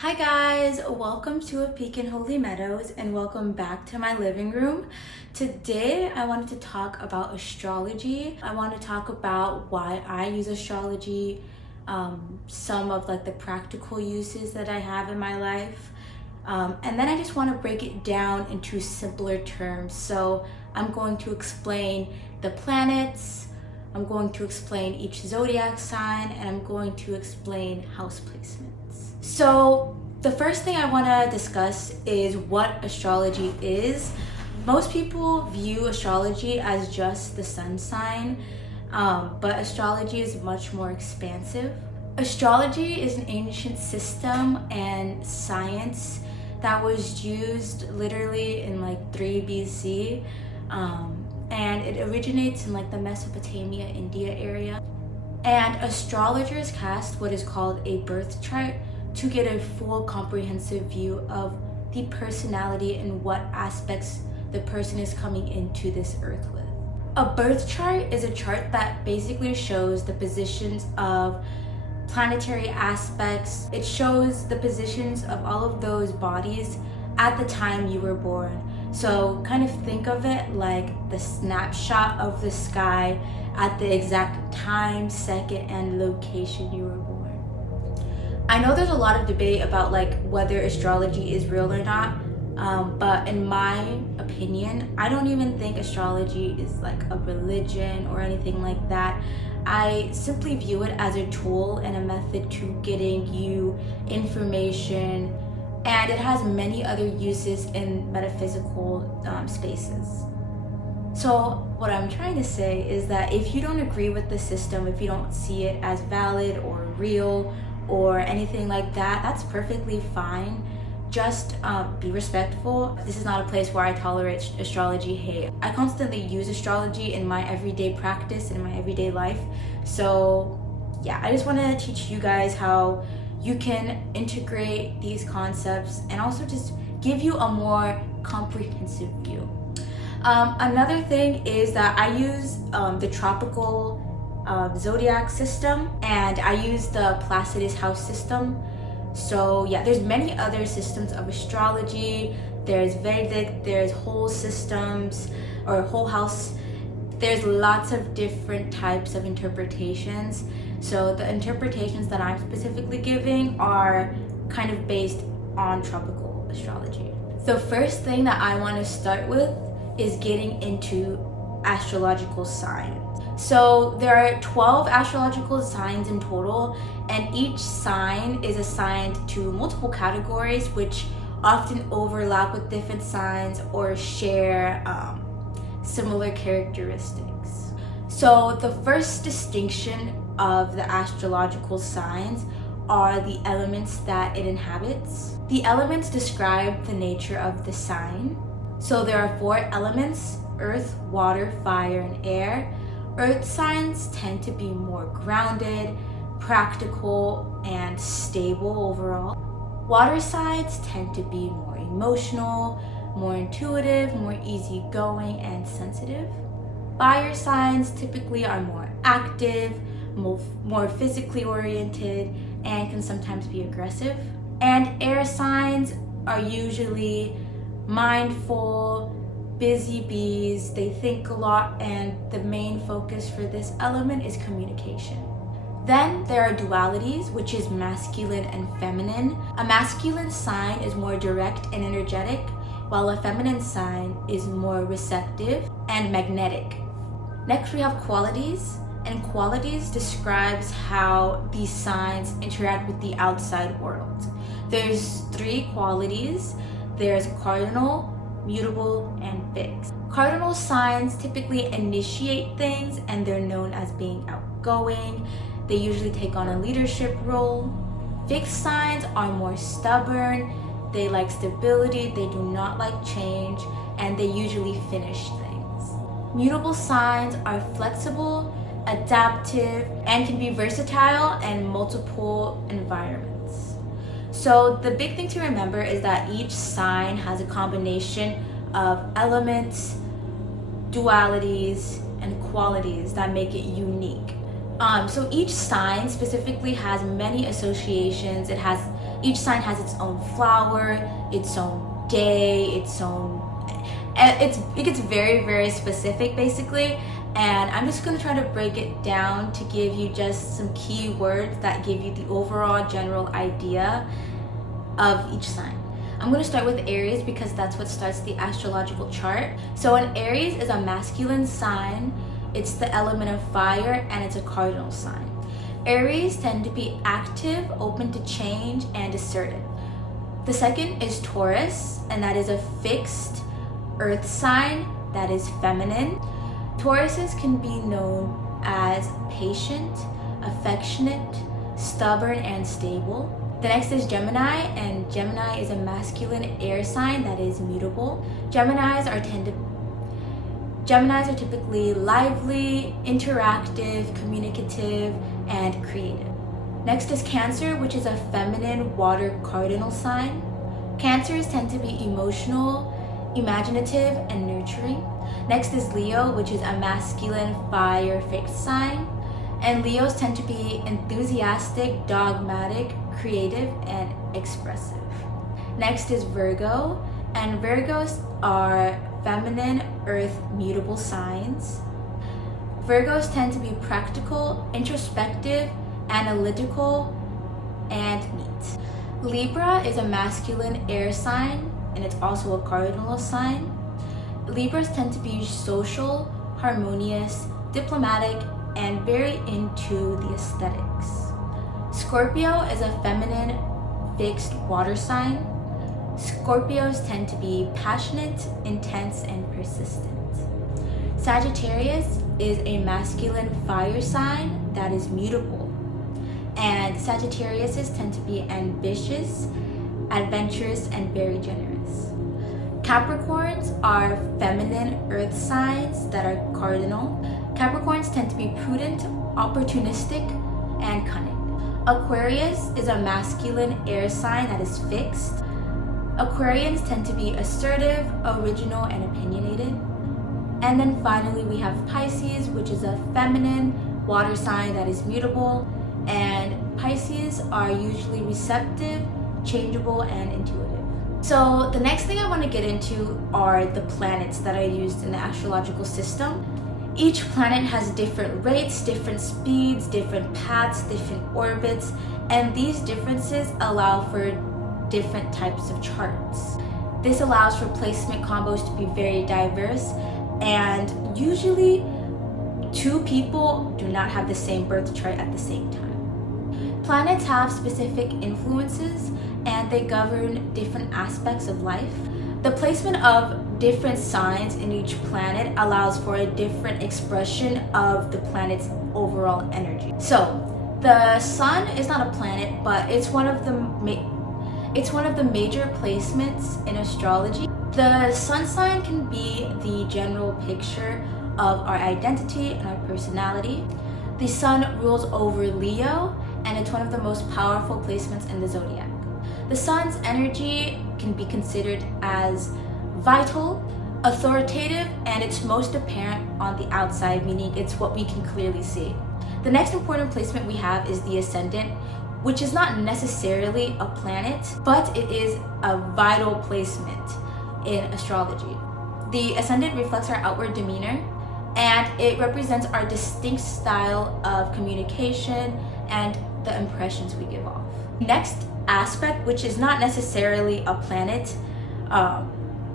Hi guys, welcome to A Peek in Holy Meadows and welcome back to my living room. Today I wanted to talk about astrology. I want to talk about why I use astrology, some of the practical uses that I have in my life. And then I just want to break it down into simpler terms. So I'm going to explain the planets, I'm going to explain each zodiac sign, and I'm going to explain house placements. So the first thing I want to discuss is what astrology is. Most people view astrology as just the sun sign, but astrology is much more expansive. Astrology is an ancient system and science that was used literally in 3 BC, and it originates in the Mesopotamia, India area. And astrologers cast what is called a birth chart to get a full comprehensive view of the personality and what aspects the person is coming into this earth with. A birth chart is a chart that basically shows the positions of planetary aspects. It shows the positions of all of those bodies at the time you were born. So kind of think of it like the snapshot of the sky at the exact time, second, and location you were born. I know there's a lot of debate about whether astrology is real or not, but in my opinion, I don't even think astrology is a religion or anything like that. I simply view it as a tool and a method to getting you information, and it has many other uses in metaphysical spaces. So what I'm trying to say is that if you don't agree with the system, if you don't see it as valid or real or anything like that, that's perfectly fine. Just be respectful. This is not a place where I tolerate astrology hate. I constantly use astrology in my everyday practice and in my everyday life. So yeah, I just want to teach you guys how you can integrate these concepts and also just give you a more comprehensive view. Another thing is that I use the tropical zodiac system, and I use the Placidus house system. So yeah, there's many other systems of astrology. There's Vedic, there's whole systems or whole house. There's lots of different types of interpretations. So the interpretations that I'm specifically giving are kind of based on tropical astrology. The first thing that I want to start with is getting into astrological signs. So there are 12 astrological signs in total, and each sign is assigned to multiple categories which often overlap with different signs or share similar characteristics. So the first distinction of the astrological signs are the elements that it inhabits. The elements describe the nature of the sign. So there are 4 elements: earth, water, fire, and air. Earth signs tend to be more grounded, practical, and stable overall. Water signs tend to be more emotional, more intuitive, more easygoing, and sensitive. Fire signs typically are more active, more physically oriented, and can sometimes be aggressive. And air signs are usually mindful, busy bees. They think a lot, and the main focus for this element is communication. Then there are dualities, which is masculine and feminine. A masculine sign is more direct and energetic, while a feminine sign is more receptive and magnetic. Next we have qualities, and qualities describes how these signs interact with the outside world. There's 3 qualities. There's cardinal, mutable, and fixed. Cardinal signs typically initiate things, and they're known as being outgoing. They usually take on a leadership role. Fixed signs are more stubborn. They like stability, they do not like change, and they usually finish things. Mutable signs are flexible, adaptive, and can be versatile in multiple environments. So the big thing to remember is that each sign has a combination of elements, dualities, and qualities that make it unique. So each sign specifically has many associations. It has Each sign has its own flower, its own day, it gets very, very specific basically. And I'm just going to try to break it down to give you just some key words that give you the overall general idea of each sign. I'm going to start with Aries because that's what starts the astrological chart. So an Aries is a masculine sign. It's the element of fire and it's a cardinal sign. Aries tend to be active, open to change, and assertive. The second is Taurus, and that is a fixed earth sign that is feminine. Tauruses can be known as patient, affectionate, stubborn, and stable. The next is Gemini, and Gemini is a masculine air sign that is mutable. Geminis are typically lively, interactive, communicative, and creative. Next is Cancer, which is a feminine water cardinal sign. Cancers tend to be emotional, imaginative, and nurturing. Next is Leo, which is a masculine fire fixed sign. And Leos tend to be enthusiastic, dogmatic, creative, and expressive. Next is Virgo, and Virgos are feminine earth mutable signs. Virgos tend to be practical, introspective, analytical, and neat. Libra is a masculine air sign, and it's also a cardinal sign. Libras tend to be social, harmonious, diplomatic, and very into the aesthetics. Scorpio is a feminine fixed water sign. Scorpios tend to be passionate, intense, and persistent. Sagittarius is a masculine fire sign that is mutable. And Sagittariuses tend to be ambitious, adventurous, and very generous. Capricorns are feminine earth signs that are cardinal. Capricorns tend to be prudent, opportunistic, and cunning. Aquarius is a masculine air sign that is fixed. Aquarians tend to be assertive, original, and opinionated. And then finally we have Pisces, which is a feminine water sign that is mutable. And Pisces are usually receptive, changeable, and intuitive. So the next thing I want to get into are the planets that are used in the astrological system. Each planet has different rates, different speeds, different paths, different orbits, and these differences allow for different types of charts. This allows for placement combos to be very diverse, and usually two people do not have the same birth chart at the same time. Planets have specific influences and they govern different aspects of life. The placement of different signs in each planet allows for a different expression of the planet's overall energy. So the sun is not a planet, but it's one of the major placements in astrology. The sun sign can be the general picture of our identity and our personality. The sun rules over Leo, and it's one of the most powerful placements in the zodiac. The sun's energy can be considered as vital, authoritative, and it's most apparent on the outside, meaning it's what we can clearly see. The next important placement we have is the ascendant, which is not necessarily a planet, but it is a vital placement in astrology. The ascendant reflects our outward demeanor, and it represents our distinct style of communication and the impressions we give off. Next aspect, which is not necessarily a planet,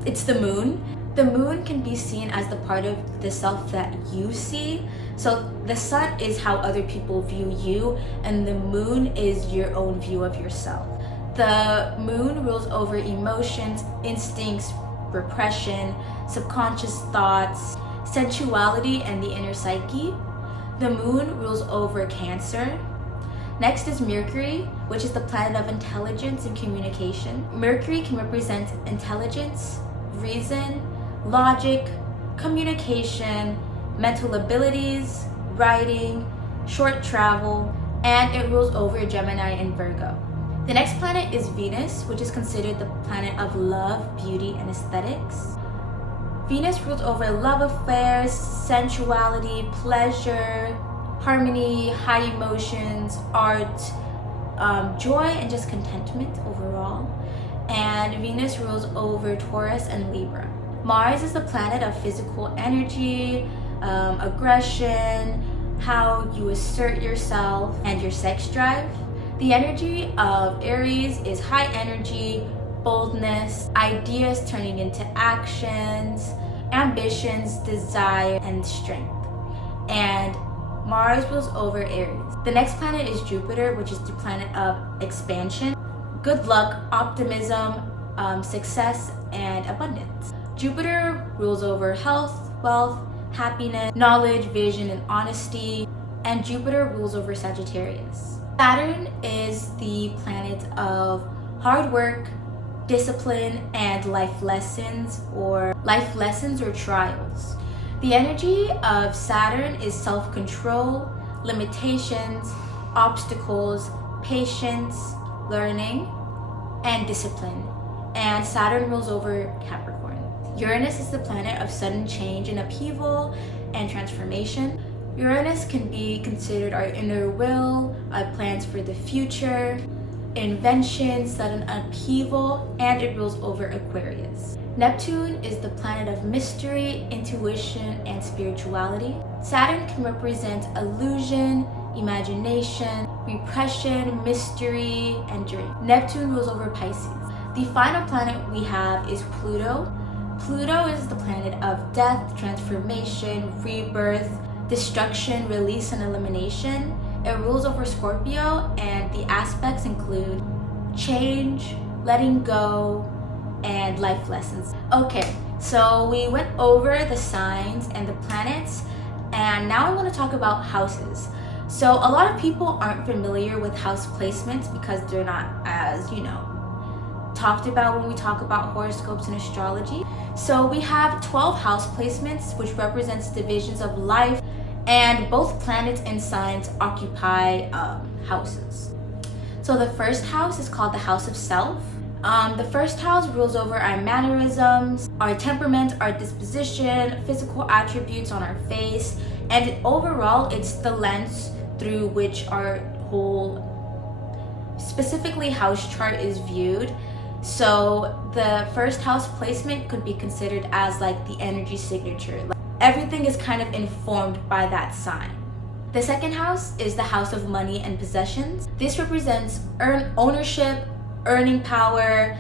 it's the moon. The moon can be seen as the part of the self that you see. So the sun is how other people view you, and the moon is your own view of yourself. The moon rules over emotions, instincts, repression, subconscious thoughts, sensuality, and the inner psyche. The moon rules over Cancer. Next is Mercury, which is the planet of intelligence and communication. Mercury can represent intelligence, reason, logic, communication, mental abilities, writing, short travel, and it rules over Gemini and Virgo. The next planet is Venus, which is considered the planet of love, beauty, and aesthetics. Venus rules over love affairs, sensuality, pleasure, harmony, high emotions, art, joy and just contentment overall. And Venus rules over Taurus and Libra. Mars is the planet of physical energy, aggression, how you assert yourself, and your sex drive. The energy of Aries is high energy, boldness, ideas turning into actions, ambitions, desire, and strength. And Mars rules over Aries. The next planet is Jupiter, which is the planet of expansion, good luck, optimism, success, and abundance. Jupiter rules over health, wealth, happiness, knowledge, vision, and honesty. And Jupiter rules over Sagittarius. Saturn is the planet of hard work, discipline, and life lessons or trials. The energy of Saturn is self-control, limitations, obstacles, patience, learning, and discipline. And Saturn rules over Capricorn. Uranus is the planet of sudden change and upheaval and transformation. Uranus can be considered our inner will, our plans for the future, invention, sudden upheaval, and it rules over Aquarius. Neptune is the planet of mystery, intuition, and spirituality. Saturn can represent illusion, imagination, repression, mystery, and dream. Neptune rules over Pisces. The final planet we have is Pluto. Pluto is the planet of death, transformation, rebirth, destruction, release, and elimination. It rules over Scorpio, and the aspects include change, letting go, and life lessons. Okay, so we went over the signs and the planets, and now I want to talk about houses. So a lot of people aren't familiar with house placements because they're not as, talked about when we talk about horoscopes and astrology. So we have 12 house placements, which represents divisions of life, and both planets and signs occupy houses. So the first house is called the house of self. The first house rules over our mannerisms, our temperament, our disposition, physical attributes on our face, and overall it's the lens through which our whole, specifically house chart, is viewed. So the first house placement could be considered as like the energy signature. Like, everything is kind of informed by that sign. The second house is the house of money and possessions. This represents ownership, earning power,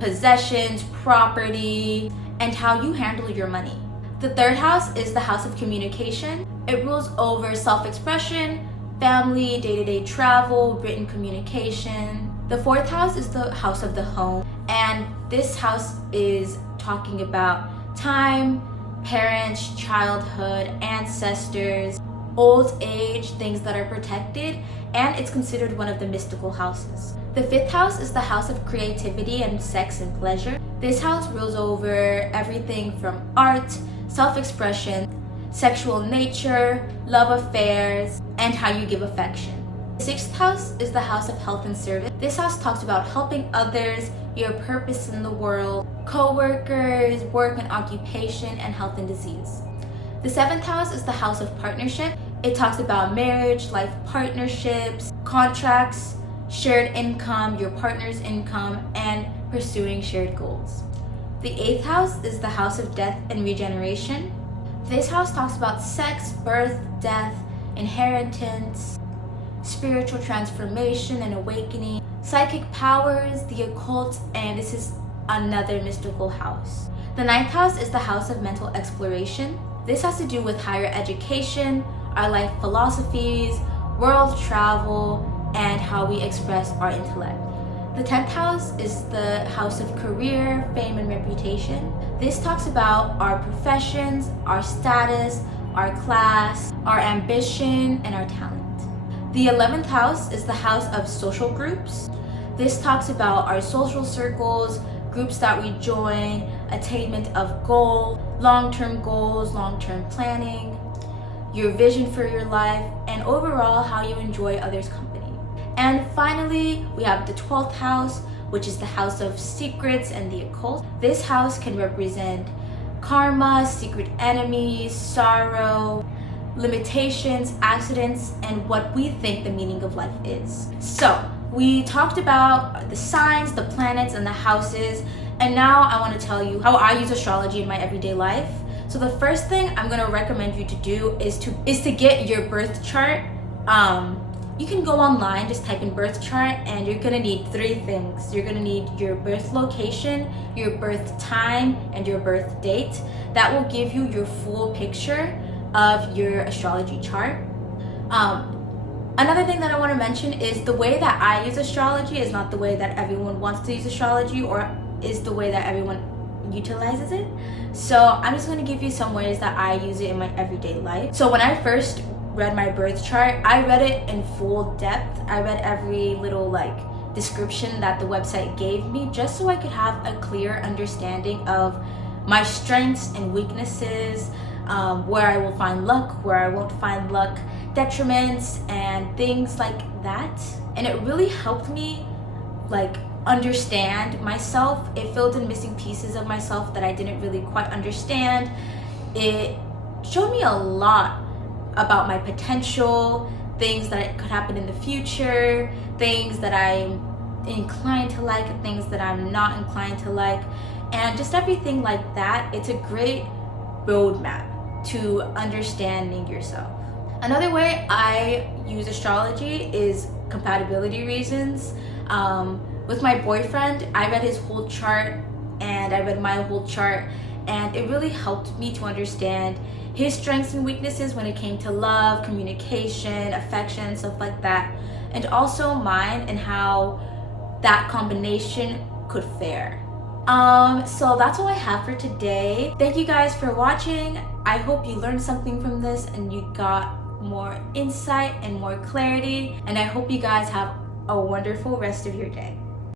possessions, property, and how you handle your money. The third house is the house of communication. It rules over self-expression, family, day-to-day travel, written communication. The fourth house is the house of the home, and this house is talking about time, parents, childhood, ancestors, old age, things that are protected, and it's considered one of the mystical houses. The fifth house is the house of creativity and sex and pleasure. This house rules over everything from art, self-expression, sexual nature, love affairs, and how you give affection. The sixth house is the house of health and service. This house talks about helping others, your purpose in the world, co-workers, work and occupation, and health and disease. The seventh house is the house of partnership. It talks about marriage, life partnerships, contracts, shared income, your partner's income, and pursuing shared goals. The eighth house is the house of death and regeneration. This house talks about sex, birth, death, inheritance, spiritual transformation and awakening, psychic powers, the occult, and this is another mystical house. The ninth house is the house of mental exploration. This has to do with higher education, our life philosophies, world travel, and how we express our intellect. The 10th house is the house of career, fame, and reputation. This talks about our professions, our status, our class, our ambition, and our talent. The 11th house is the house of social groups. This talks about our social circles, groups that we join, attainment of long-term goals, long-term planning, your vision for your life, and overall how you enjoy others' company. And finally, we have the 12th house, which is the house of secrets and the occult. This house can represent karma, secret enemies, sorrow, limitations, accidents, and what we think the meaning of life is. So We talked about the signs, the planets, and the houses, and now I want to tell you how I use astrology in my everyday life. So the first thing I'm going to recommend you to do is to get your birth chart. You can go online, just type in birth chart, and you're going to need three things. You're going to need your birth location, your birth time, and your birth date. That will give you your full picture of your astrology chart. Another thing that I want to mention is the way that I use astrology is not the way that everyone wants to use astrology or is the way that everyone utilizes it. So I'm just going to give you some ways that I use it in my everyday life. So when I first read my birth chart, I read it in full depth. I read every little description that the website gave me just so I could have a clear understanding of my strengths and weaknesses, where I will find luck, where I won't find luck, detriments, and things like that. And it really helped me understand myself. It filled in missing pieces of myself that I didn't really quite understand. It showed me a lot about my potential, things that could happen in the future, things that I'm inclined to like, things that I'm not inclined to like, and just everything like that. It's a great roadmap to understanding yourself. Another way I use astrology is compatibility reasons. With my boyfriend, I read his whole chart and I read my whole chart, and it really helped me to understand his strengths and weaknesses when it came to love, communication, affection, stuff like that, and also mine and how that combination could fare. So that's all I have for today. Thank you guys for watching. I hope you learned something from this and you got more insight and more clarity, and I hope you guys have a wonderful rest of your day.